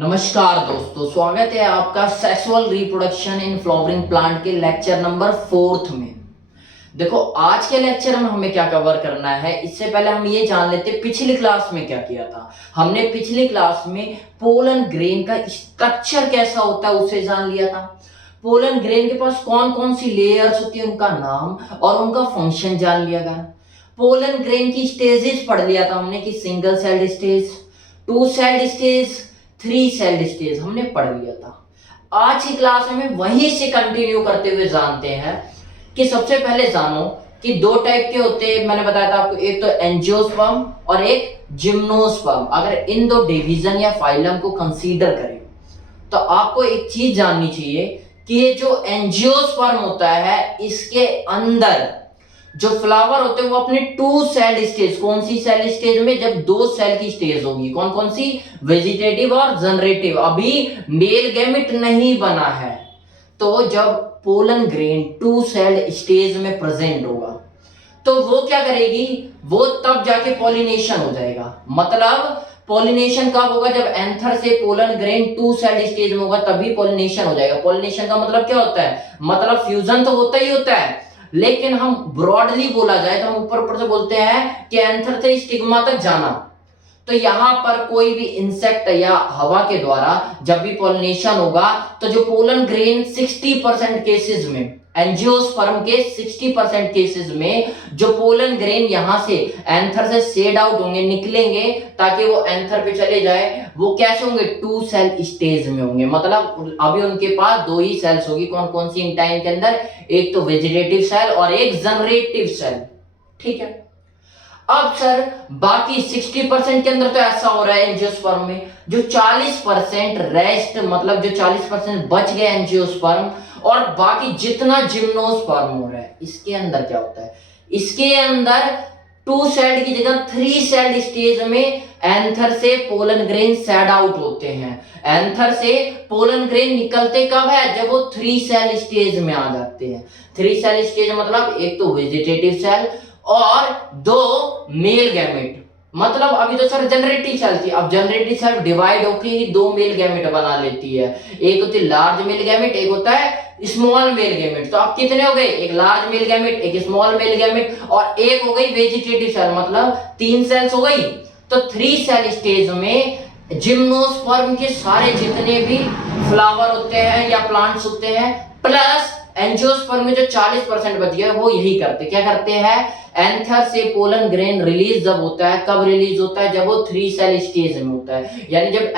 नमस्कार दोस्तों, स्वागत है आपका sexual reproduction in flowering plant के लेक्चर नंबर 4 में। देखो, आज के लेक्चर में हमें क्या कवर करना है, इससे पहले हम ये जान लेते पिछली क्लास में क्या किया था। हमने पिछली क्लास में पोलन ग्रेन का स्ट्रक्चर कैसा होता है उसे जान लिया था। पोलन ग्रेन के पास कौन कौन सी लेयर्स होती है, उनका नाम और उनका फंक्शन जान लिया गया। पोलन ग्रेन की स्टेजेस पढ़ लिया था हमने कि single celled stage, 2 sailed stage, 3 sailed stage हमने पढ़ लिया था। आज की क्लास में वहीं से कंटिन्यू करते हुए जानते हैं कि सबसे पहले जानो कि 2 टाइप के होते हैं। मैंने बताया था आपको, एक तो एंजियोस्पर्म और एक जिम्नोस्पर्म। अगर इन 2 डिवीजन या फाइलम को कंसीडर करें तो आपको एक चीज जाननी चाहिए कि ये जो एंजियोस्पर्म होता है, इसके अंदर जो फ्लावर होते हैं वो अपने 2 सेल स्टेज, कौन सी सेल स्टेज में, जब 2 सेल की स्टेज होगी, कौन कौन सी, वेजिटेटिव और जनरेटिव। अभी मेल गैमेट नहीं बना है, तो जब पोलन ग्रेन 2 सेल स्टेज में प्रेजेंट होगा तो वो क्या करेगी, वो तब जाके पॉलिनेशन हो जाएगा। मतलब पॉलिनेशन कब होगा, जब एंथर से पोलन ग्रेन 2 सेल स्टेज में होगा तभी पॉलिनेशन हो जाएगा। पॉलिनेशन का मतलब क्या होता है, मतलब फ्यूजन तो होता ही होता है, लेकिन हम ब्रॉडली बोला जाए तो हम ऊपर ऊपर से बोलते हैं कि एंथर से स्टिग्मा तक जाना। तो यहां पर कोई भी इंसेक्ट या हवा के द्वारा जब भी पॉलिनेशन होगा तो जो पोलन ग्रेन 60% केसेस में, एंजियोस्पर्म के 60% केसेस में जो पोलन ग्रेन यहां से एंथर से शेड आउट होंगे, निकलेंगे ताकि वो एंथर पे चले जाए, वो कैसे होंगे, 2 सेल स्टेज में होंगे। मतलब अभी उनके पास 2 ही सेल्स होगी, कौन कौन सी इन टाइम के अंदर, एक तो वेजिटेटिव सेल और एक जनरेटिव सेल। ठीक है, अब सर बाकी 60% के अंदर तो ऐसा हो रहा है एंजियोस्पर्म में, जो 40% रेस्ट, मतलब जो 40% बच गए एंजियोस्पर्म और बाकी जितना जिम्नोस्पर्म हो रहा है, इसके अंदर क्या होता है, इसके अंदर 2 सेल्ड की जगह 3 सेल्ड स्टेज में एंथर से पोलन ग्रेन सेड आउट होते हैं। एंथर से पोलन ग्रेन निकलते कब है, जब वो 3 सेल स्टेज में आ जाते हैं। 3 सेल स्टेज मतलब एक तो वेजिटेटिव सेल और 2 मेल गैमेट। मतलब अभी तो सर जनरेटिव सेल थी, अब जनरेटिव सेल डिवाइड होकर ही 2 मेल गैमेट बना लेती है। एक होती है लार्ज मेल गैमेट, एक होता है स्मॉल मेल गैमेट। तो अब कितने हो गए, एक लार्ज मेल गैमेट, एक स्मॉल मेल गैमेट और एक हो गई वेजिटेटिव सेल, मतलब 3 सेल्स हो गई। तो 3 सेल स्टेज में जिम्नोस्पर्म के सारे जितने भी फ्लावर होते हैं या प्लांट्स होते हैं, प्लस एंजियोस्पर्म में जो 40% बच गया, वो यही करते, क्या करते हैं, एंथर से पोलन ग्रेन रिलीज जब होता है, कब रिलीज होता है, जब वो 3 सेल स्टेज में होता है। यानी जब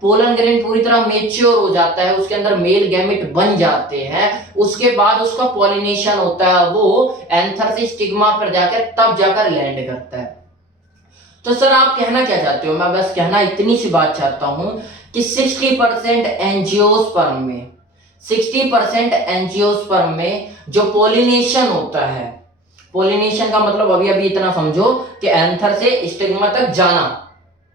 पोलन ग्रेन पूरी तरह मेच्योर हो जाता है, उसके अंदर मेल गैमेट बन जाते हैं, उसके बाद उसका पॉलिनेशन होता है, वो एंथर से स्टिग्मा पर जाकर तब जाकर लैंड करता है। तो सर आप कहना क्या चाहते हो, मैं बस कहना इतनी सी बात चाहता हूं कि 60% एंजियोस्पर्म में, 60% एंजियोस्पर्म में जो पॉलिनेशन होता है, पॉलिनेशन का मतलब अभी अभी इतना समझो कि एंथर से स्टिग्मा तक जाना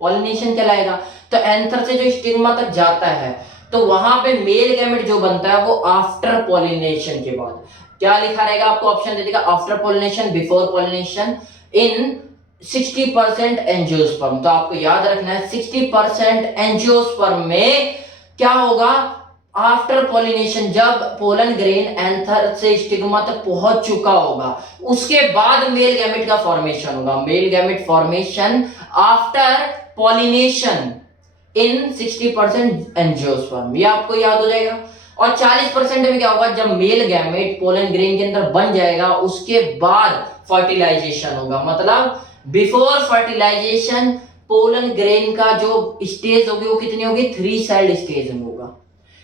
पॉलिनेशन कहलाएगा। तो एंथर से जो स्टिग्मा तक जाता है तो वहां पे मेल गैमेट जो बनता है वो आफ्टर पॉलिनेशन के बाद, क्या लिखा रहेगा, आपको ऑप्शन दे देगा, आफ्टर पॉलिनेशन, बिफोर पॉलिनेशन, इन 60% एंजियोस्पर्म। तो आपको याद रखना है 60% एंजियोस्पर्म में क्या होगा, आफ्टर पॉलिनेशन, जब पोलन ग्रेन एंथर से स्टिग्मा तक पहुंच चुका होगा, उसके बाद मेल गैमेट का फॉर्मेशन होगा। Male gamete formation after pollination in 60% angiosperm, ये आपको याद हो जाएगा। और 40% में क्या होगा, जब मेल गैमेट पोलन ग्रेन के अंदर बन जाएगा, उसके बाद फर्टिलाइजेशन होगा। मतलब बिफोर फर्टिलाइजेशन पोलन ग्रेन का जो स्टेज होगी वो कितनी होगी, 3 सेल्ड स्टेज में होगा।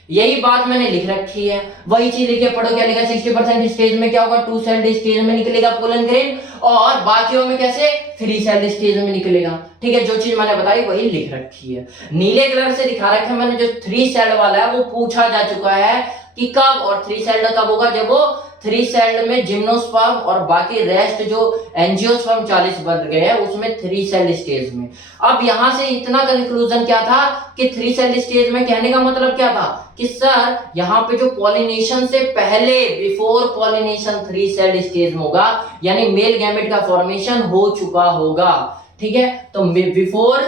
यही बात मैंने लिख रखी है, वही चीज लिखे पढ़ो, क्या लिखा, 60% स्टेज में क्या होगा, 2 सेल्ड स्टेज में निकलेगा पोलन ग्रेन और बाकियों में कैसे, 3 सेल्ड स्टेज में निकलेगा। ठीक है, जो चीज मैंने बताई वही लिख रखी है। नीले कलर से दिखा रखा है मैंने, जो 3 सेल्ड वाला है वो पूछा जा चुका है कि कब, और 3 सेल्ड कब होगा, जब वो 3 सेल्ड में जिम्नोस्पर्म और बाकी रेस्ट जो एंजियोस्पर्म 40 बन गए हैं उसमें 3 सेल्ड स्टेज में। अब यहां से इतना कंक्लूजन क्या था कि 3 सेल्ड स्टेज में, कहने का मतलब क्या था कि सर यहाँ पे जो पॉलिनेशन से पहले, बिफोर पॉलिनेशन 3 सेल्ड स्टेज में होगा, यानी मेल गैमेट का फॉर्मेशन हो चुका होगा। ठीक है, तो before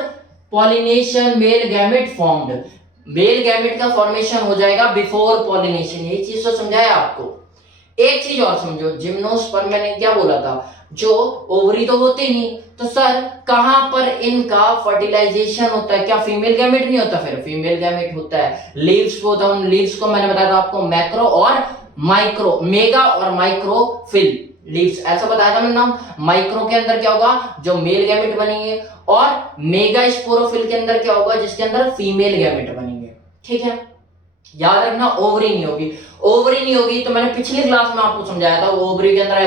pollination male gamete formed, male gamete का फॉर्मेशन हो जाएगा बिफोर पॉलिनेशन। यही चीज तो समझाया आपको। एक चीज और समझो, जिम्नोस्पर्म मैंने क्या बोला था, जो ओवरी तो होते नहीं, तो सर कहां पर इनका फर्टिलाइजेशन होता है? क्या फीमेल गैमेट नहीं होता? फिर फीमेल गैमेट होता है। लीव्स को, तो लीव्स को मैंने बताया था आपको मैक्रो और माइक्रो, मेगा और माइक्रोफिल लीव्स, ऐसा बताया था मैंने नाम। माइक्रो के अंदर क्या होगा, जो मेल गैमेट बनेंगे, और मेगा स्पोरोफिल के अंदर क्या होगा, जिसके अंदर फीमेल गैमेट बनेंगे। ठीक है, याद रखना ओवरी नहीं होगी। ओवरी नहीं होगी तो मैंने पिछली क्लास में आपको समझाया था, ओवरी के अंदर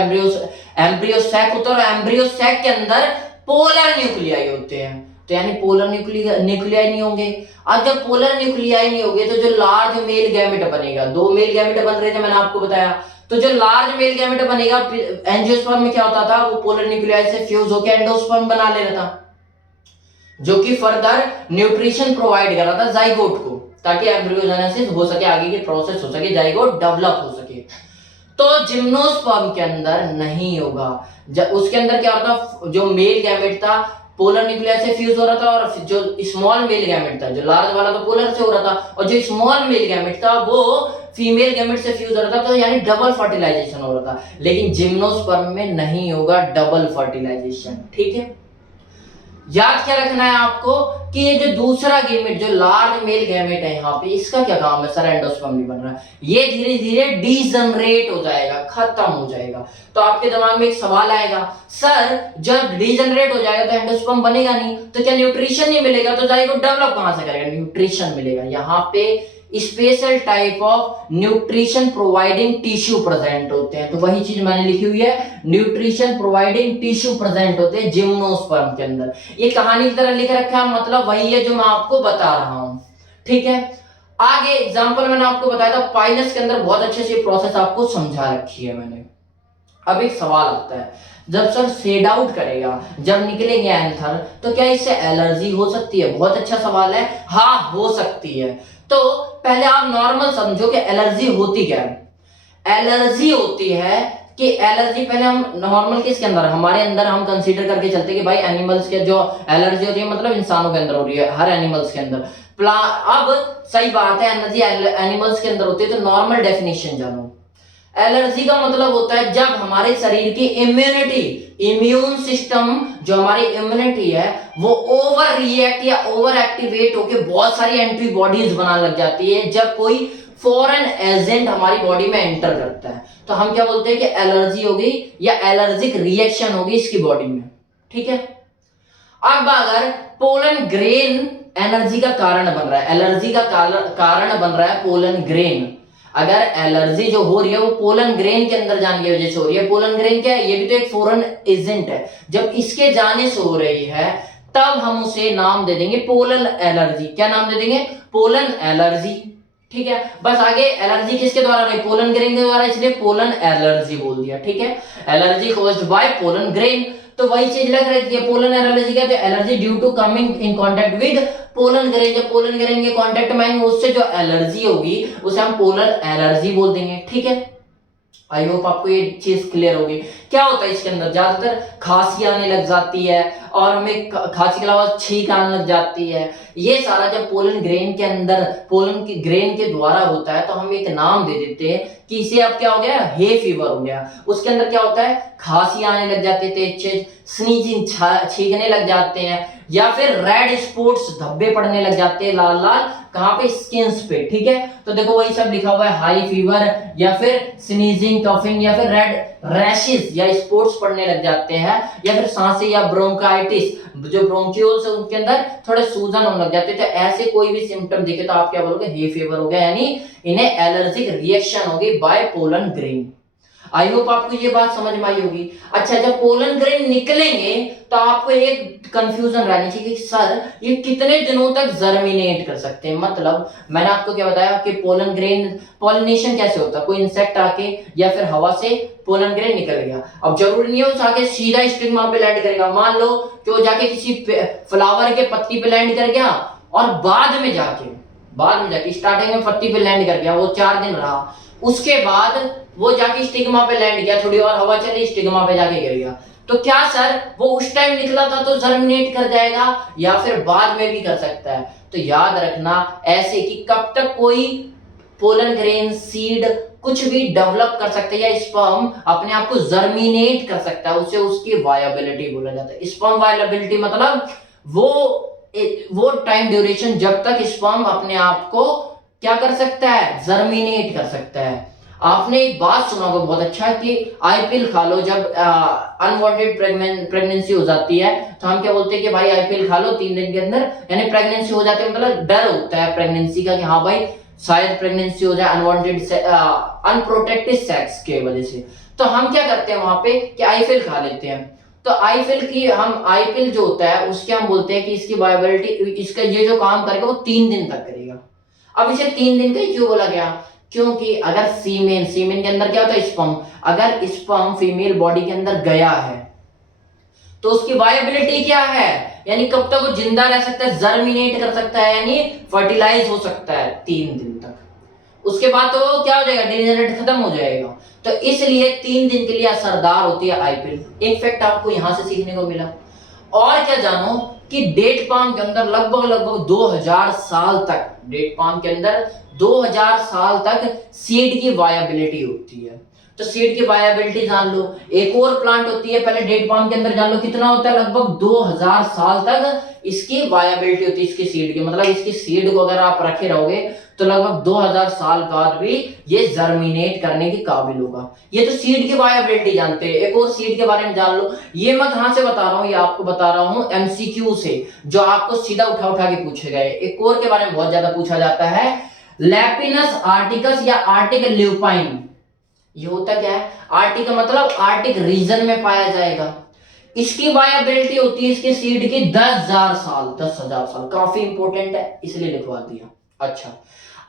एम्ब्रियो सैक होता है, और एम्ब्रियो सैक के अंदर पोलर न्यूक्लियाई होते हैं। तो यानी पोलर न्यूक्लियाई नहीं होंगे। अब जब पोलर न्यूक्लियाई नहीं होंगे तो जो लार्ज मेल गैमेट बनेगा, दो मेल गैमेट बन रहे थे मैंने आपको बताया, तो जो लार्ज मेल गैमेट बनेगा, एंजियोस्पर्म में क्या होता था, वो पोलर न्यूक्लियाई से फ्यूज होकर एंडोस्पर्म बना ले रहा था, जो कि फर्दर न्यूट्रिशन प्रोवाइड कर रहा था जाइगोट को, ताकि एम्ब्रियोजेनेसिस हो सके, आगे की प्रोसेस हो सके, जाइगोट डेवलप हो सके। तो जिम्नोस्पर्म के अंदर नहीं होगा। जब उसके अंदर क्या होता, जो मेल गैमेट था पोलर न्यूक्लियस से फ्यूज हो रहा था, और जो स्मॉल मेल गैमेट था, जो लार्ज वाला तो पोलर से हो रहा था, और जो स्मॉल मेल गैमेट था वो फीमेल गैमेट से फ्यूज हो रहा था, तो यानी डबल फर्टिलाइजेशन हो रहा था। लेकिन जिम्नोस्पर्म में नहीं होगा डबल फर्टिलाइजेशन। ठीक है, याद क्या रखना है आपको कि ये जो दूसरा गैमेट, जो लार्ज मेल गैमेट है यहाँ पे, इसका क्या काम है, सर एंडोस्पर्म नहीं बन रहा है, ये धीरे धीरे डीजनरेट हो जाएगा, खत्म हो जाएगा। तो आपके दिमाग में एक सवाल आएगा, सर जब डीजनरेट हो जाएगा तो एंडोस्पर्म बनेगा नहीं, तो क्या न्यूट्रिशन नहीं मिलेगा, तो जाइगोट डेवलप कहां से करेगा? न्यूट्रिशन मिलेगा। यहाँ पे special type of nutrition providing tissue present होते हैं। तो वही चीज मैंने लिखी हुई है, न्यूट्रिशन प्रोवाइडिंग टिश्यू प्रेजेंट होते हैं जिम्नोस्पर्म के अंदर। ये कहानी की तरह लिख रखा है, मतलब वही है जो मैं आपको बता रहा हूं। ठीक है, आगे एग्जांपल मैंने आपको बताया था, पाइलस के अंदर बहुत अच्छे से प्रोसेस आपको समझा रखी है मैंने। अब एक सवाल आता है, जब सर शेड आउट करेगा, जब निकलेंगे एंथर, तो क्या इससे एलर्जी हो सकती है? बहुत अच्छा सवाल है। हाँ, हो सकती है। तो पहले आप नॉर्मल समझो कि एलर्जी होती क्या है। एलर्जी होती है कि एलर्जी, पहले हम नॉर्मल किसके अंदर, हमारे अंदर हम कंसीडर करके चलते कि भाई एनिमल्स के जो एलर्जी होती है, मतलब इंसानों के अंदर हो रही है, हर एनिमल्स के अंदर। अब सही बात है, एलर्जी एनिमल्स के अंदर होती है, तो नॉर्मल डेफिनेशन जानो। एलर्जी का मतलब होता है जब हमारे शरीर की इम्यूनिटी, इम्यून सिस्टम, जो हमारी इम्यूनिटी है, वो ओवर रिएक्ट या ओवर एक्टिवेट होकर बहुत सारी एंटीबॉडीज बनाने लग जाती है जब कोई फॉरेन एजेंट हमारी बॉडी में एंटर करता है। तो हम क्या बोलते हैं कि एलर्जी हो गई या एलर्जिक रिएक्शन हो गई इसकी बॉडी में। ठीक है, अब अगर पोलन ग्रेन एलर्जी का कारण बन रहा है, एलर्जी का कारण बन रहा है पोलन ग्रेन, अगर एलर्जी जो हो रही है वो पोलन ग्रेन के अंदर जाने की वजह से हो रही है, पोलन ग्रेन क्या है, ये भी तो एक फॉरेन एजेंट है, जब इसके जाने से हो रही है तब हम उसे नाम दे देंगे पोलन एलर्जी। क्या नाम दे देंगे? Pollen allergy. ठीक है, बस आगे एलर्जी किसके द्वारा रही, पोलन ग्रेन के द्वारा, इसलिए पोलन एलर्जी बोल दिया। ठीक है, allergy caused by pollen grain. तो वही चीज लग रही है, पोलन एलर्जी क्या, तो allergy due to coming in contact with pollen grain. जब पोलन ग्रेन के कांटेक्ट में आएंगे उससे जो एलर्जी होगी उसे हम पोलन एलर्जी बोल देंगे। ठीक है, आई होप आपको ये चीज क्लियर होगी। क्या होता है इसके अंदर, ज्यादातर खांसी आने लग जाती है, और हमें खांसी के अलावा छींक आने लग जाती है। ये सारा जब पोलन ग्रेन के अंदर, पोलन की ग्रेन के द्वारा होता है, तो हम एक नाम दे देते हैं कि इसे अब क्या हो गया, हे फीवर हो गया। उसके अंदर क्या होता है, खांसी आने लग जाती है, तेज स्नीजिंग, छींकने लग जाते हैं, या फिर रेड स्पॉट्स, धब्बे पड़ने लग जाते हैं लाल लाल, कहां पे, स्किन्स पे। ठीक है, तो देखो वही सब लिखा हुआ है, हाई फीवर या फिर स्नीजिंग, कफिंग, या फिर रेड रैशेस या स्पॉट्स पड़ने लग जाते हैं, या फिर सांसें या ब्रोंकाइटिस, जो ब्रोंक्यूल्स है उनके अंदर थोड़े सूजन होने लग जाते हैं। तो ऐसे कोई भी सिम्टम दिखे तो आप क्या बोलोगे, हे फीवर हो गया, यानी इन्हें एलर्जिक रिएक्शन होगी by pollen grain. I hope आपको ये बात समझ में आई होगी। अच्छा, जब पोलन ग्रेन निकलेंगे तो आपको एक कंफ्यूजन रहनी चाहिए कि सर ये कितने दिनों तक जर्मिनेट कर सकते हैं। मतलब मैंने आपको क्या बताया कि पोलन ग्रेन पॉलिनेशन कैसे होता है, कोई इंसेक्ट आके या फिर हवा से पोलन ग्रेन निकल गया। अब जरूरी नहीं है उस आके सीधा स्टिग्मा पे लैंड करेगा, मान लो कि वो जाके किसी फ्लावर के पत्ती पे लैंड कर गया, और बाद में जाके स्टार्टिंग में पत्ती पे लैंड कर गया, वो 4 दिन रहा, उसके बाद वो जाके स्टिग्मा पे लैंड किया, थोड़ी और हवा चली, स्टिग्मा पे जाके गिर गया। तो क्या सर वो उस टाइम निकला था तो जर्मिनेट कर जाएगा, या फिर बाद में भी कर सकता है? तो याद रखना ऐसे कि कब तक कोई पोलन ग्रेन सीड कुछ भी डेवलप कर सकता है या स्पर्म अपने आप को जर्मिनेट कर सकता है, उसे उसकी वायबिलिटी बोला जाता है। स्पर्म वायबिलिटी मतलब वो टाइम ड्यूरेशन जब तक स्पर्म अपने आप को क्या कर सकता है, जर्मिनेट कर सकता है। आपने एक बात सुना होगा बहुत अच्छा कि आईपीएल खा लो, जब अनवांटेड प्रेगनेंसी हो जाती है तो हम क्या बोलते हैं कि भाई आईपीएल खा लो 3 दिन के अंदर, यानी प्रेगनेंसी हो जाती है, मतलब डर होता है प्रेगनेंसी का कि हाँ भाई शायद प्रेगनेंसी हो जाए अनवांटेड अनप्रोटेक्टेड सेक्स के वजह से। तो हम क्या करते हैं वहां पे कि आईपीएल खा लेते हैं। तो आईपीएल जो होता है उसके हम बोलते हैं कि इसकी वायबिलिटी, इसका ये जो काम करेगा वो 3 दिन तक करेगा। अब इसे 3 दिन का क्यों बोला गया, क्योंकि अगर सीमेन के अंदर क्या होता है, स्पर्म, अगर स्पर्म फीमेल बॉडी के अंदर गया है तो उसकी वायबिलिटी क्या है, यानी कब तक वो जिंदा रह सकता है, जर्मिनेट कर सकता है, यानी फर्टिलाइज हो सकता है 3 दिन तक। उसके बाद तो वो क्या हो जाएगा, डिजेनरेट खत्म हो जाएगा। तो इसलिए 3 दिन के लिए असरदार होती है आईपीएल। एक फैक्ट आपको यहां से सीखने को मिला। और क्या जानो कि डेट पाम के अंदर लगभग 2000 साल तक, डेट पाम के अंदर 2000 साल तक सीड की वायबिलिटी होती है। तो सीड की वायबिलिटी जान लो। एक और प्लांट होती है, पहले डेट पाम के अंदर जान लो कितना होता है, लगभग 2000 साल तक इसकी वायबिलिटी होती है, इसकी सीड की, मतलब इसकी सीड को अगर आप रखे रहोगे तो लगभग 2000 साल बाद भी ये जर्मिनेट करने के काबिल होगा। ये तो सीड की वायबिलिटी जानते हैं। एक और सीड के बारे में जान लो। ये मैं कहां से बता रहा हूं, ये आपको बता रहा हूं एमसीक्यू से, जो आपको सीधा उठा के पूछे गए। एक और के बारे में बहुत ज्यादा पूछा जाता है, लैपिनस आर्टिकस या आर्टिक ल्यूपाइन। ये होता क्या है, आर्टिक मतलब आर्टिक रीजन में पाया जाएगा। इसकी वायबिलिटी होती है इसके सीड की 10,000 साल, 10,000 साल, काफी इंपॉर्टेंट है इसलिए लिखवा दिया। अच्छा,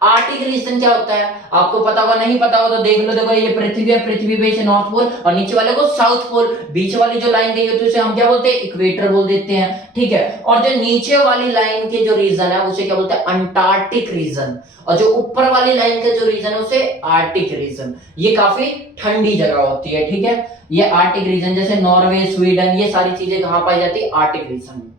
आर्टिक रीजन क्या होता है आपको पता होगा, नहीं पता होगा तो देख लो। देखो ये पृथ्वी है, पृथ्वी पे इसे नॉर्थ पोल और नीचे वाले को साउथ पोल, बीच वाली जो लाइन गई होती है उसे हम क्या बोलते हैं, इक्वेटर बोल देते हैं, ठीक है। और जो नीचे वाली लाइन के जो रीजन है उसे क्या बोलते हैं, अंटार्कटिक रीजन। और जो ऊपर वाली लाइन का जो रीजन है उसे आर्टिक रीजन। ये काफी ठंडी जगह होती है, ठीक है। ये आर्टिक रीजन, जैसे नॉर्वे, स्वीडन, ये सारी चीजें कहां पाई जाती है, आर्टिक रीजन में।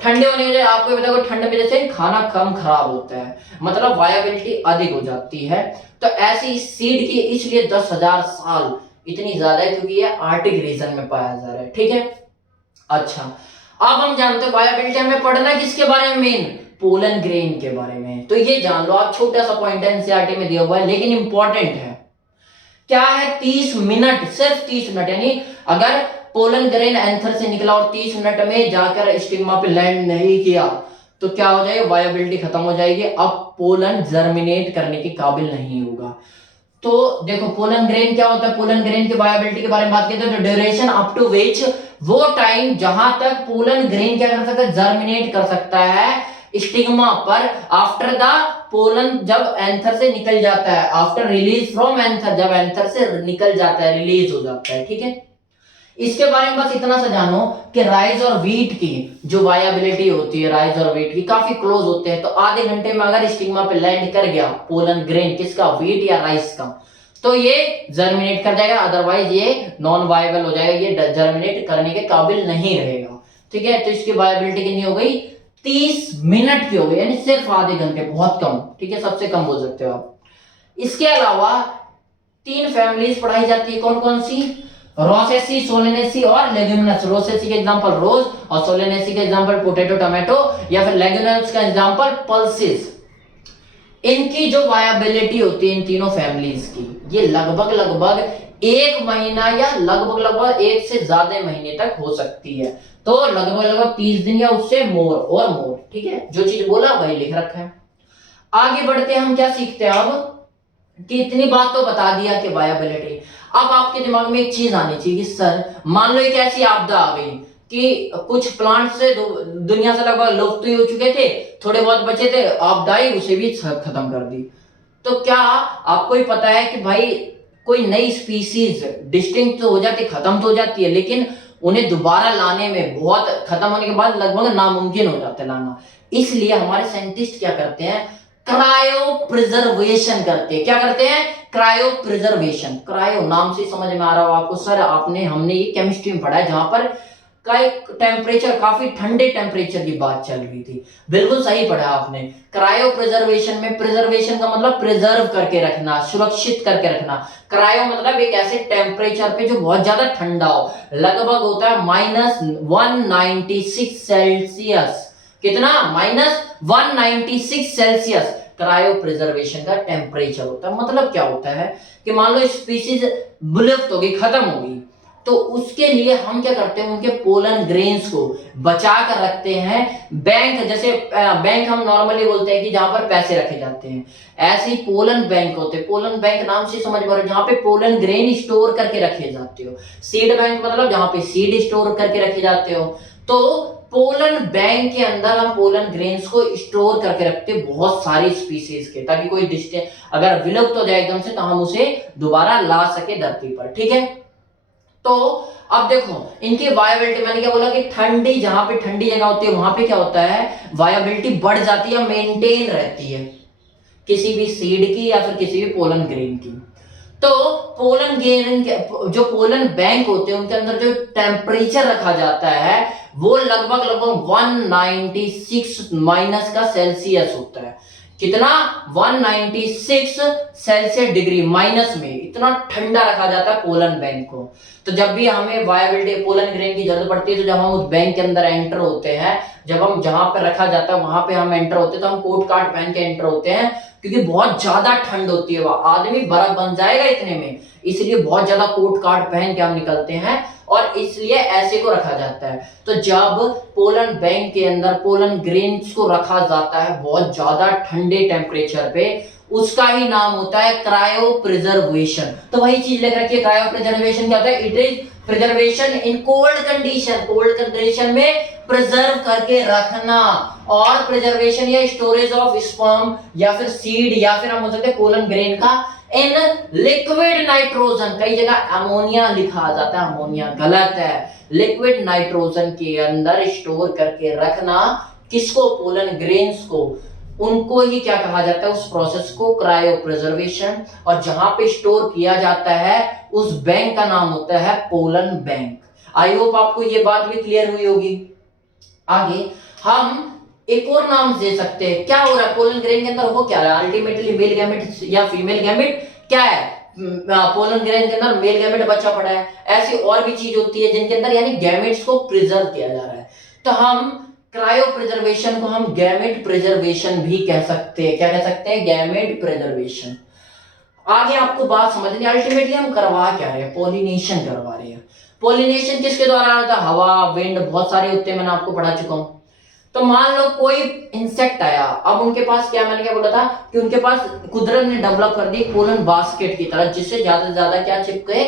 ठंडे होने के आपको पता है ठंड में जैसे खाना कम खराब होता है, मतलब वायबिलिटी अधिक हो जाती है। तो ऐसी सीड की इसलिए 10,000 साल इतनी ज्यादा है क्योंकि ये आर्टिक रीजन में पाया जा रहा है, ठीक है। अच्छा, अब हम जानते हैं वायबिलिटी हमें पढ़ना किसके बारे में, मेन पोलन ग्रेन के बारे में। तो ये जान लो आप, छोटा सा पॉइंट है एनसीईआरटी में दिया हुआ है लेकिन इंपॉर्टेंट है। क्या है, 30 मिनट, सिर्फ 30 मिनट, यानी अगर पोलन ग्रेन एंथर से निकला और 30 मिनट में जाकर स्टिग्मा पे लैंड नहीं किया तो क्या हो जाएगा, वायबिलिटी खत्म हो जाएगी। अब पोलन जर्मिनेट करने के काबिल नहीं होगा। तो देखो पोलन ग्रेन क्या होता है, पोलन ग्रेन की वायबिलिटी के बारे में बात करते हैं तो ड्यूरेशन अप टू विच, वो टाइम जहां तक पोलन ग्रेन क्या कर सकता है, जर्मिनेट कर सकता है स्टिग्मा पर, आफ्टर द पोलन, जब एंथर से निकल जाता है, आफ्टर रिलीज फ्रॉम एंथर, जब एंथर से निकल जाता है, रिलीज हो जाता है, ठीक है। इसके बारे में बस इतना सा जानो कि राइस और व्हीट की जो वायबिलिटी होती है, राइस और व्हीट की काफी क्लोज होते हैं। तो आधे घंटे में अगर स्टिग्मा पे लैंड कर गया पोलन ग्रेन, किसका, व्हीट या राइस का, तो ये जर्मिनेट कर जाएगा, अदरवाइज ये नॉन वायबल हो जाएगा, ये जर्मिनेट करने के काबिल नहीं रहेगा, ठीक है। तो इसकी वायबिलिटी कितनी हो गई, 30 मिनट की हो गई, यानी सिर्फ आधे घंटे, बहुत कम, ठीक है, सबसे कम बोल सकते हो आप। इसके अलावा 3 फैमिलीज पढ़ाई जाती है, कौन कौन सी, रोसेसी, सोलेनेसी और लेग्यूमिनस। रोसेसी के एग्जांपल रोज और सोलेनेसी के एग्जांपल पोटैटो, टोमेटो, या फिर लेग्यूमिनस का एग्जांपल पल्सेस। इनकी जो वायबिलिटी होती है इन तीनों फैमिलीज की, ये लगभग 1 महीना या लगभग 1 से ज्यादा महीने तक हो सकती है। तो लगभग 30 दिन या उससे मोर, ठीक है। जो चीज बोला वही लिख रखा है। आगे बढ़ते हैं, हम क्या सीखते हैं अब, कि इतनी बात तो बता दिया कि वायबिलिटी। अब आपके दिमाग में एक चीज आनी चाहिए कि सर मान लो एक ऐसी आपदा आ गई कि कुछ प्लांट से दुनिया से लगभग लुप्त ही हो चुके थे, थोड़े बहुत बचे थे, आपदा आई उसे भी खत्म कर दी। तो क्या आपको ही पता है कि भाई कोई नई स्पीसीज डिस्टिंक्ट तो हो जाती, खत्म तो हो जाती है, लेकिन उन्हें दोबारा लाने में बहुत, खत्म होने के बाद लगभग नामुमकिन हो जाता है लाना। इसलिए हमारे साइंटिस्ट क्या करते हैं, क्रायो प्रिजर्वेशन करते हैं। क्या करते हैं, क्रायो प्रिजर्वेशन। क्रायो नाम से समझ में आ रहा हो आपको, सर हमने ये केमिस्ट्री में पढ़ा है, जहां पर का एक टेम्परेचर, काफी ठंडे टेम्परेचर की बात चल रही थी। बिल्कुल सही पढ़ा आपने। क्रायो प्रिजर्वेशन में प्रिजर्वेशन का मतलब प्रिजर्व करके रखना, सुरक्षित करके रखना। क्रायो मतलब एक ऐसे टेम्परेचर पे जो बहुत ज्यादा ठंडा हो, लगभग होता है -196 सेल्सियस। कितना? -196 सेल्सियस क्रायो प्रिजर्वेशन का टेम्परेचर होता है। मतलब क्या होता है कि मान लो स्पीशीज विलुप्त होगी, खत्म होगी, तो उसके लिए हम क्या करते हैं, उनके पोलन ग्रेन्स को बचा कर रखते हैं। बैंक, जैसे बैंक हम नॉर्मली बोलते हैं कि जहां पर पैसे रखे जाते हैं, ऐसे ही पोलन बैंक होते हैं। पोलन बैंक नाम से समझ पा रहे हो, जहां पे पोलन ग्रेन स्टोर करके रखे जाते हो। सीड बैंक मतलब जहां पे सीड स्टोर करके रखे जाते हो। तो पोलन बैंक के अंदर हम पोलन ग्रेन्स को स्टोर करके रखते हैं, बहुत सारी स्पीसीज के, ताकि कोई डिस्टेंस अगर विलुप्त हो जाए एकदम से तो हम उसे दोबारा ला सके धरती पर। ठीक है, तो अब देखो इनकी वायबिलिटी, मैंने क्या बोला कि ठंडी, जहां पे ठंडी जगह होती है वहां पे क्या होता है, वायबिलिटी बढ़ जाती है, मेंटेन रहती है किसी भी सीड की या फिर किसी भी पोलन ग्रेन की। तो पोलन ग्रेन के जो पोलन बैंक होते हैं उनके अंदर जो टेम्परेचर रखा जाता है वो लगभग 196 माइनस का सेल्सियस होता है। कितना? 196 सेल्सियस डिग्री माइनस में, इतना ठंडा रखा जाता है पोलन बैंक को। तो जब भी हमें वायबिलिटी पोलन ग्रेन की जरूरत पड़ती है, तो जब हम उस बैंक के अंदर एंटर होते हैं, जब हम जहां पर रखा जाता है वहां पे हम एंटर होते हैं, तो हम कोट कार्ड पहन के एंटर होते हैं, क्योंकि बहुत ज्यादा ठंड होती है, वह आदमी बर्फ बन जाएगा इतने में, इसलिए बहुत ज्यादा कोट कार्ड पहन के हम निकलते हैं और इसलिए ऐसे को रखा जाता है। तो जब पोलन बैंक के अंदर पोलन ग्रेन्स को रखा जाता है बहुत ज्यादा ठंडे टेम्परेचर पे, उसका ही नाम होता है क्रायो प्रिजर्वेशन। तो वही चीज लेकर रखिए, क्रायो प्रिजर्वेशन क्या होता है? It is preservation in cold condition, cold condition में प्रिजर्व करके रखना। और प्रिजर्वेशन या स्टोरेज ऑफ स्पर्म या फिर सीड या फिर हम बोल सकते हैं पोलन ग्रेन का इन लिक्विड नाइट्रोजन, कई जगह अमोनिया लिखा जाता है, अमोनिया गलत है, लिक्विड नाइट्रोजन के अंदर स्टोर करके रखना। किसको? पोलन ग्रेन्स को। उनको ही क्या कहा जाता है? उस प्रोसेस को क्रायो प्रिजर्वेशन। और जहां पे स्टोर किया जाता है उस बैंक का नाम होता है पोलन बैंक। आई होप आपको ये बात भी क्लियर हुई होगी। आगे हम एक और नाम दे सकते हैं। क्या हो रहा है पोलन ग्रेन के अंदर? वो क्या है? अल्टीमेटली मेल गैमेट या फीमेल गैमेट क्या है? पोलन ग्रेन के अंदर मेल गैमेट बचा पड़ा है। ऐसी और भी चीज होती है जिनके अंदर यानी गैमेट्स को प्रिजर्व किया जा रहा है। तो हम क्रायो प्रिजर्वेशन को हम गैमेट प्रिजर्वेशन भी कह सकते हैं। क्या कह सकते हैं? Gamete preservation. आगे आपको बात समझनी, अल्टीमेटली हम करवा क्या रहे हैं? पॉलिनेशन करवा रहे हैं। पॉलिनेशन किसके द्वारा होता है? हवा, विंड, बहुत सारे होते हैं, मैंने आपको पढ़ा चुका हूं। तो मान लो कोई इंसेक्ट आया, अब उनके पास क्या, मैंने क्या बोला था कि उनके पास कुदरत ने डेवलप कर दी पोलन बास्केट की तरह, जिससे ज्यादा से ज्यादा क्या चिपके?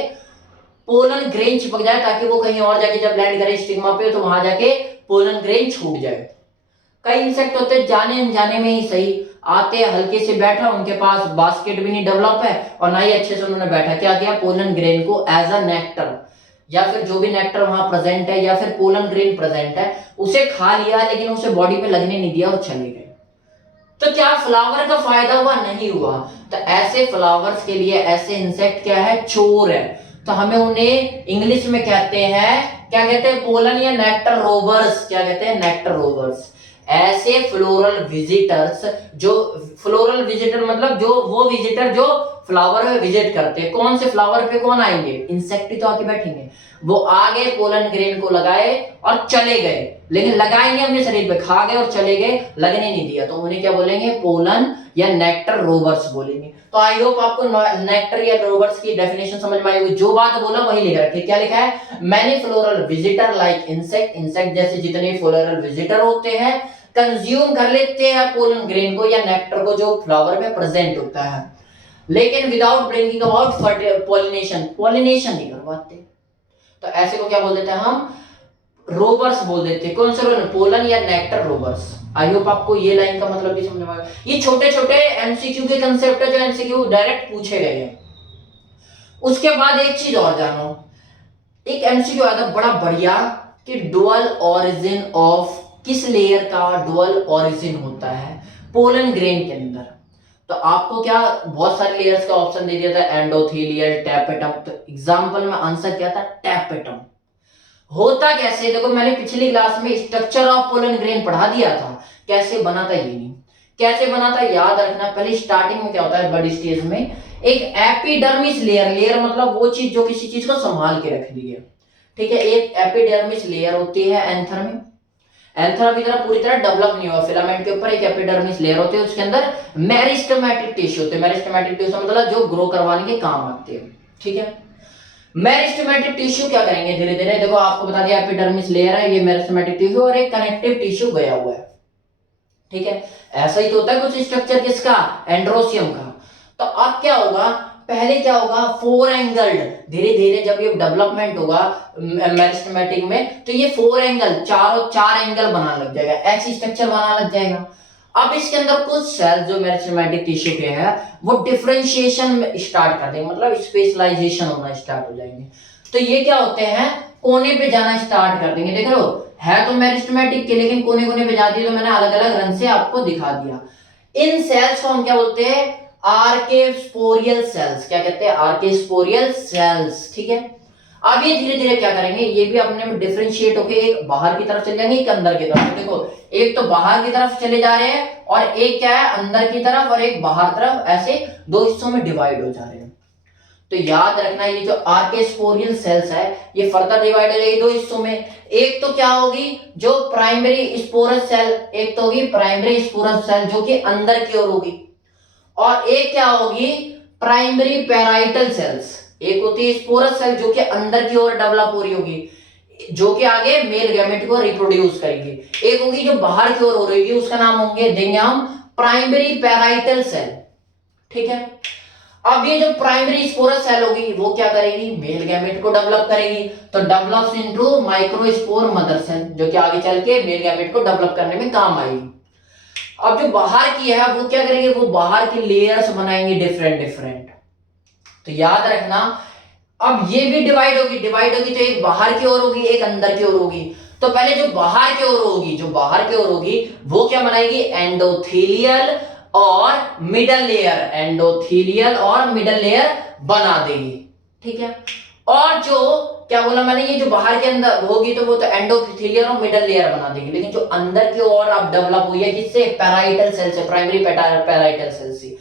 पोलन ग्रेन चिपक जाए, ताकि वो कहीं और जाके जब लैंड करे स्टिग्मा पे तो वहां जाके पोलन ग्रेन छूट जाए। कई इंसेक्ट होते हैं जाने अनजाने में ही सही, आते हल्के से बैठा, उनके पास बास्केट भी नहीं डेवलप है और ना ही अच्छे से उन्होंने बैठा, क्या किया? पोलन ग्रेन को एज अ नेक्टर या फिर जो भी नेक्टर वहां प्रेजेंट है या फिर पोलन ग्रेन प्रेजेंट है उसे खा लिया, लेकिन उसे बॉडी पे लगने नहीं दिया और चले गए। तो क्या फ्लावर का फायदा हुआ? नहीं हुआ। तो ऐसे फ्लावर्स के लिए ऐसे इंसेक्ट क्या है? चोर है। तो हमें उन्हें इंग्लिश में कहते हैं, क्या कहते हैं? पोलन या नेक्टर रोवर्स। क्या कहते हैं? Nectar rovers. ऐसे फ्लोरल विजिटर्स, जो फ्लोरल विजिटर मतलब जो वो विजिटर जो फ्लावर में विजिट करते हैं। कौन से फ्लावर पे कौन आएंगे? इंसेक्ट ही तो आके बैठेंगे। वो आ गए, पोलन ग्रेन को लगाए और चले गए, लेकिन लगाएंगे अपने शरीर पे, खा गए और चले गए, लगने नहीं दिया, तो उन्हें क्या बोलेंगे? पोलन या नेक्टर रोवर्स बोलेंगे। तो आई होप आपको नेक्टर या रोवर्स की डेफिनेशन समझ में आई होगी। जो बात बोला वही लिख रखे। क्या लिखा है? Many floral visitor like insect, insect जैसे जितने फ्लोरल विजिटर होते हैं कंज्यूम कर लेते हैं पोलन ग्रेन को या नेक्टर को जो फ्लावर में प्रेजेंट होता है, लेकिन without bringing about pollination, pollination नहीं करवाते। तो ऐसे को क्या बोल देते हैं हम? रोवर्स बोल देते हैं। कौन से रोवर? पोलन या नेक्टर रोवर्स। आई होप आपको ये लाइन का मतलब भी समझ में आएगा। ये छोटे छोटे एमसीक्यू के कंसेप्ट है जो एमसीक्यू डायरेक्ट पूछे गए हैं। उसके बाद एक चीज और जानो, एक एमसीक्यू आया था बड़ा बढ़िया कि डुअल ओरिजिन ऑफ, किस लेयर का डुअल ओरिजिन होता है पोलन ग्रेन के अंदर? तो आपको क्या बहुत सारे लेयर्स का ऑप्शन दे दिया था, एंडोथेलियल, टैपेटम। तो एग्जांपल में आंसर क्या था? टैपेटम। होता कैसे, देखो मैंने पिछली क्लास में स्ट्रक्चर ऑफ पोलन ग्रेन पढ़ा दिया था, कैसे बना था ये नहीं, कैसे बना था याद रखना। पहले स्टार्टिंग में क्या होता है, बड़ी स्टेज में एक एपिडर्मिस लेयर, लेयर मतलब वो चीज जो किसी चीज को संभाल के रख ली है, ठीक है। एक एपिडर्मिस लेयर होती है एंथर में, एंथर अभी तरह पूरी तरह डेवलप नहीं हुआ, फिलामेंट के ऊपर एक एपिडर्मिस लेयर होती है, उसके अंदर मेरिस्टेमेटिक टिश्यू होते हैं, मेरिस्टेमेटिक टिश्यू मतलब जो ग्रो करवाने के काम आते हैं, ठीक है। मेरिस्टेमेटिक टिश्यू क्या करेंगे धीरे धीरे, देखो आपको बता दिया एपिडर्मिस लेयर है, ये मेरिस्टेमेटिक टिश्यू और एक कनेक्टिव टिश्यू गया हुआ है, ठीक है। ऐसा ही तो होता है कुछ स्ट्रक्चर किसका, एंड्रोसियम का। तो अब क्या होगा, पहले क्या होगा, फोर एंगल्ड, धीरे धीरे जब ये डेवलपमेंट होगा मेरिस्टेमेटिक में, तो ये फोर एंगल, चार एंगल बनाने लग जाएगा, ऐसी स्ट्रक्चर बनाने लग जाएगा। अब इसके अंदर कुछ सेल जो मेरिस्टेमेटिक टिश्यू के हैं वो डिफरेंशिएशन स्टार्ट कर देंगे, मतलब स्पेशलाइजेशन होना स्टार्ट हो जाएंगे। तो ये क्या होते हैं, कोने पे जाना स्टार्ट कर देंगे, देख रहे हो है तो मेरिस्टेमेटिक के, लेकिन कोने कोने पे जाती है, तो मैंने अलग अलग रंग से आपको दिखा दिया। इन सेल्स को हम क्या बोलते हैं, आर्केस्पोरियल सेल्स, क्या कहते हैं, आर्केस्पोरियल सेल्स, ठीक है। अब ये धीरे धीरे क्या करेंगे, ये भी अपने में डिफरेंशिएट होके एक बाहर की तरफ चले जाएंगे, एक अंदर की तरफ। तो देखो एक तो बाहर की तरफ चले जा रहे हैं और एक क्या है अंदर की तरफ और एक बाहर तरफ, ऐसे दो हिस्सों में डिवाइड हो जा रहे हैं। तो याद रखना ये जो आर्केस्पोरियल सेल्स है ये फर्दर डिवाइड हो जाएगी दो हिस्सों में। एक तो क्या होगी जो प्राइमरी स्पोरस सेल, एक तो होगी प्राइमरी स्पोरस सेल जो कि अंदर की ओर होगी, और एक क्या होगी प्राइमरी पैराइटल सेल्स, एक होती है स्पोरस सेल जो कि अंदर की ओर डेवलप हो रही होगी, जो कि आगे मेल गैमेट को रिप्रोड्यूस करेगी। एक होगी जो बाहर की ओर हो रही होगी, उसका नाम होंगे देंगे हम प्राइमरी पैराइटल सेल, ठीक है। अब ये जो प्राइमरी स्पोरस सेल होगी वो क्या करेगी, मेल गैमेट को डेवलप करेगी, तो develops into microspore mother cell, जो कि आगे चल के मेल गैमेट को डेवलप करने में काम आएगी। अब जो बाहर की है वो क्या करेंगे, वो बाहर की लेयर्स बनाएंगे डिफरेंट डिफरेंट। तो याद रखना अब ये भी डिवाइड होगी तो एक बाहर की ओर होगी एक अंदर की ओर होगी। तो पहले जो बाहर की ओर होगी, वो क्या बनाएगी, एंडोथेलियल और मिडल लेयर, एंडोथेलियल और मिडल लेयर बना देगी, ठीक है। और जो क्या बोला मैंने, ये जो बाहर के अंदर होगी तो वो तो एंडोथेलियल और मिडल लेयर बना देगी, लेकिन जो अंदर की ओर अब डेवलप हुई है किससे, पैराइटल सेल से, प्राइमरी पैराइटल सेल से,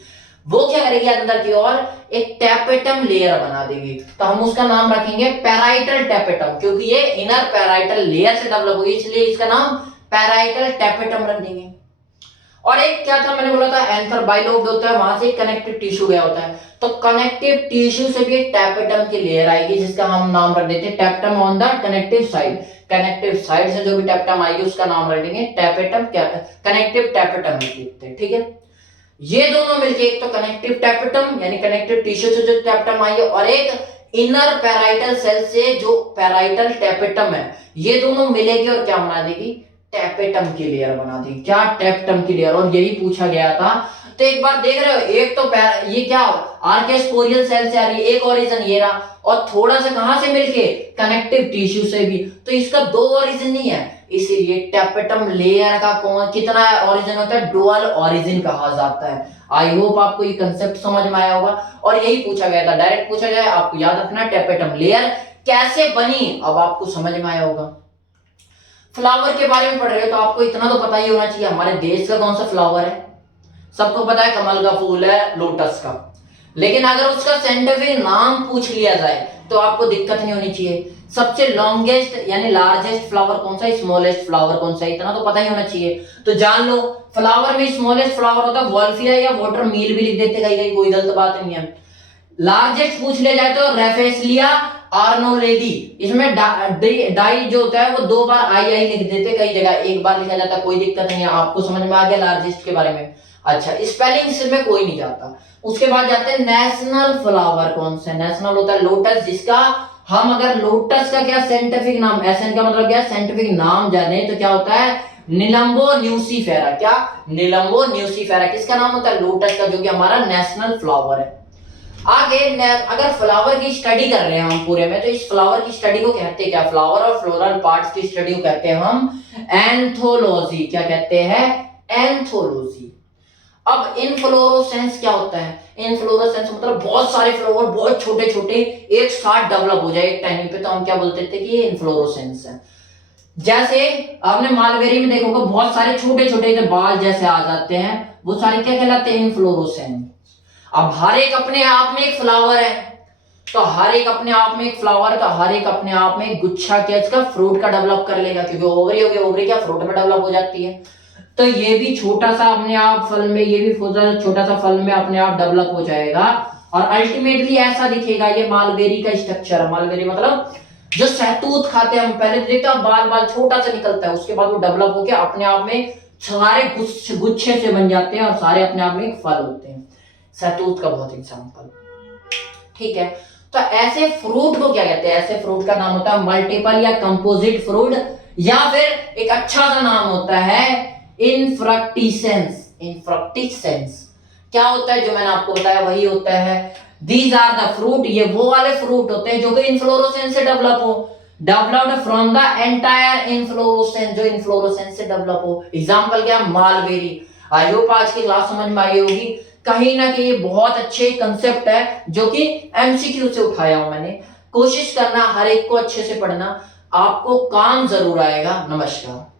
वो क्या करेगी अंदर की ओर एक टैपेटम लेयर बना देगी। तो हम उसका नाम रखेंगे पैराइटल टैपेटम, क्योंकि ये इनर पैराइटल लेयर से डेवलप हुई इसलिए इसका नाम पैराइटल टैपेटम रख देंगे। और एक क्या था मैंने बोला था एंथर बाइलोब्ड होता है, वहां से कनेक्टिव टिश्यू गया होता है, तो कनेक्टिव टिश्यू से भी टैपेटम की लेयर आएगी जिसका हम नाम रख देते हैं tapetum on the connective side. Connective side से जो भी टैपेटम आएगी उसका नाम रख देंगे टैपेटम, कनेक्टिव टैपेटम लिखते हैं, ठीक है। ये दोनों मिलके एक तो कनेक्टिव टैपेटम यानी कनेक्टिव टिश्यू से जो टैपेटम आई है, और एक इनर पैराइटल सेल से जो पैराइटल टैपेटम है, ये दोनों मिलेगी और क्या बना देगी, टैपेटम की लेयर बना दी। क्या, टैपेटम की लेयर, और यही पूछा गया था। तो एक बार देख रहे हो, एक तो ये क्या आर्केस्पोरियल सेल से आ रही है, एक ओरिजिन ये रहा, और थोड़ा सा कहां से मिलके, कनेक्टिव टिश्यू से भी, तो इसका दो ओरिजिन नहीं है, इसीलिए टैपेटम लेयर का कौन कितना ओरिजिन होता है, डुअल ओरिजिन कहा जाता है। आई होप आपको ये कंसेप्ट समझ में आया होगा, और यही पूछा गया था, डायरेक्ट पूछा गया, आपको याद रखना टैपेटम लेयर कैसे बनी, अब आपको समझ में आया होगा। फ्लावर के बारे में पढ़ रहे हो तो आपको इतना तो पता ही होना चाहिए हमारे देश का कौन सा फ्लावर है, सबको पता है कमल का फूल है, लोटस का, लेकिन अगर उसका साइंटिफिक नाम पूछ लिया जाए तो आपको दिक्कत नहीं होनी चाहिए। सबसे लॉन्गेस्ट यानी लार्जेस्ट फ्लावर कौन सा है, स्मॉलेस्ट फ्लावर कौन सा है, इतना तो पता ही होना चाहिए। तो जान लो फ्लावर में स्मॉलेस्ट फ्लावर होता है वॉल्फिया या वाटर मील भी लिख देते कहीं कहीं, कोई गलत बात नहीं है। लार्जेस्ट पूछ लिया जाए तो रेफेसिलिया आर्नोलेडी, इसमें डाई जो होता है वो दो बार आई लिख देते कई जगह, एक बार लिखा जाता है, कोई दिक्कत नहीं है, आपको समझ में आ गया लार्जेस्ट के बारे में। अच्छा, स्पेलिंग में कोई नहीं जाता। उसके बाद जाते हैं नेशनल फ्लावर कौन सा, नेशनल होता है लोटस, जिसका हम अगर लोटस का क्या साइंटिफिक नाम, एसएन का मतलब क्या साइंटिफिक नाम जाने तो क्या होता है, निलंबो न्यूसीफेरा। क्या, निलंबो न्यूसीफेरा किसका नाम होता है, लोटस का, जो कि हमारा नेशनल फ्लावर है। आगे अगर फ्लावर की स्टडी कर रहे हैं हम पूरे में, तो इस फ्लावर की स्टडी को कहते हैं क्या, फ्लावर और फ्लोरल पार्ट्स की स्टडी को कहते हैं हम एंथोलॉजी। क्या कहते हैं, एंथोलॉजी। अब इनफ्लोरोसेंस क्या होता है? इनफ्लोरोसेंस मतलब बहुत सारे फ्लावर बहुत छोटे छोटे एक साथ डेवलप हो जाए एक टाइम पे, तो हम क्या बोलते थे कि ये इनफ्लोरोसेंस है। जैसे आपने मालवेरी में देखोगे बहुत सारे छोटे छोटे बाल जैसे आ जाते हैं, वो सारे क्या कहलाते हैं? इनफ्लोरोसेंस। अब हर एक अपने आप में एक फ्लावर है, तो हर एक अपने आप में एक फ्लावर, तो हर एक अपने आप में एक गुच्छा क्या इसका फ्रूट का डेवलप कर लेगा, क्योंकि ओवरी हो गया, ओवरी क्या फ्रूट में डेवलप हो जाती है। तो ये भी छोटा सा अपने आप फल में, ये भी छोटा सा फल में अपने आप डेवलप हो जाएगा और अल्टीमेटली ऐसा दिखेगा। ये मालबेरी का स्ट्रक्चर है। मालबेरी मतलब जो सहतूत खाते हैं हम, पहले तो देखते हैं बाल बाल छोटा सा निकलता है, उसके बाद वो डेवलप होकर अपने आप में सारे गुच्छे से बन जाते हैं और सारे अपने आप में एक फल होते हैं। सहतूत का बहुत एग्जांपल, ठीक है। तो ऐसे फ्रूट को क्या कहते हैं? ऐसे फ्रूट का नाम होता है मल्टीपल या कंपोजिट फ्रूट, या फिर एक अच्छा सा नाम होता है इनफ्रक्टिसेंस। इनफ्रक्टिसेंस क्या होता है? जो मैंने आपको बताया वही होता है। दीज आर द फ्रूट, ये वो वाले फ्रूट होते हैं जो कि इनफ्लोरोसेंस से डेवलप हो, developed from the entire inflorescence, जो इनफ्लोरोसेंस से डेवलप हो। एग्जांपल क्या? मालबेरी। आई होप आज की क्लास समझ में आई होगी। कहीं ना कहीं बहुत अच्छे कंसेप्ट है जो कि एमसीक्यू से उठाया हूं मैंने। कोशिश करना हर एक को अच्छे से पढ़ना, आपको काम जरूर आएगा। नमस्कार।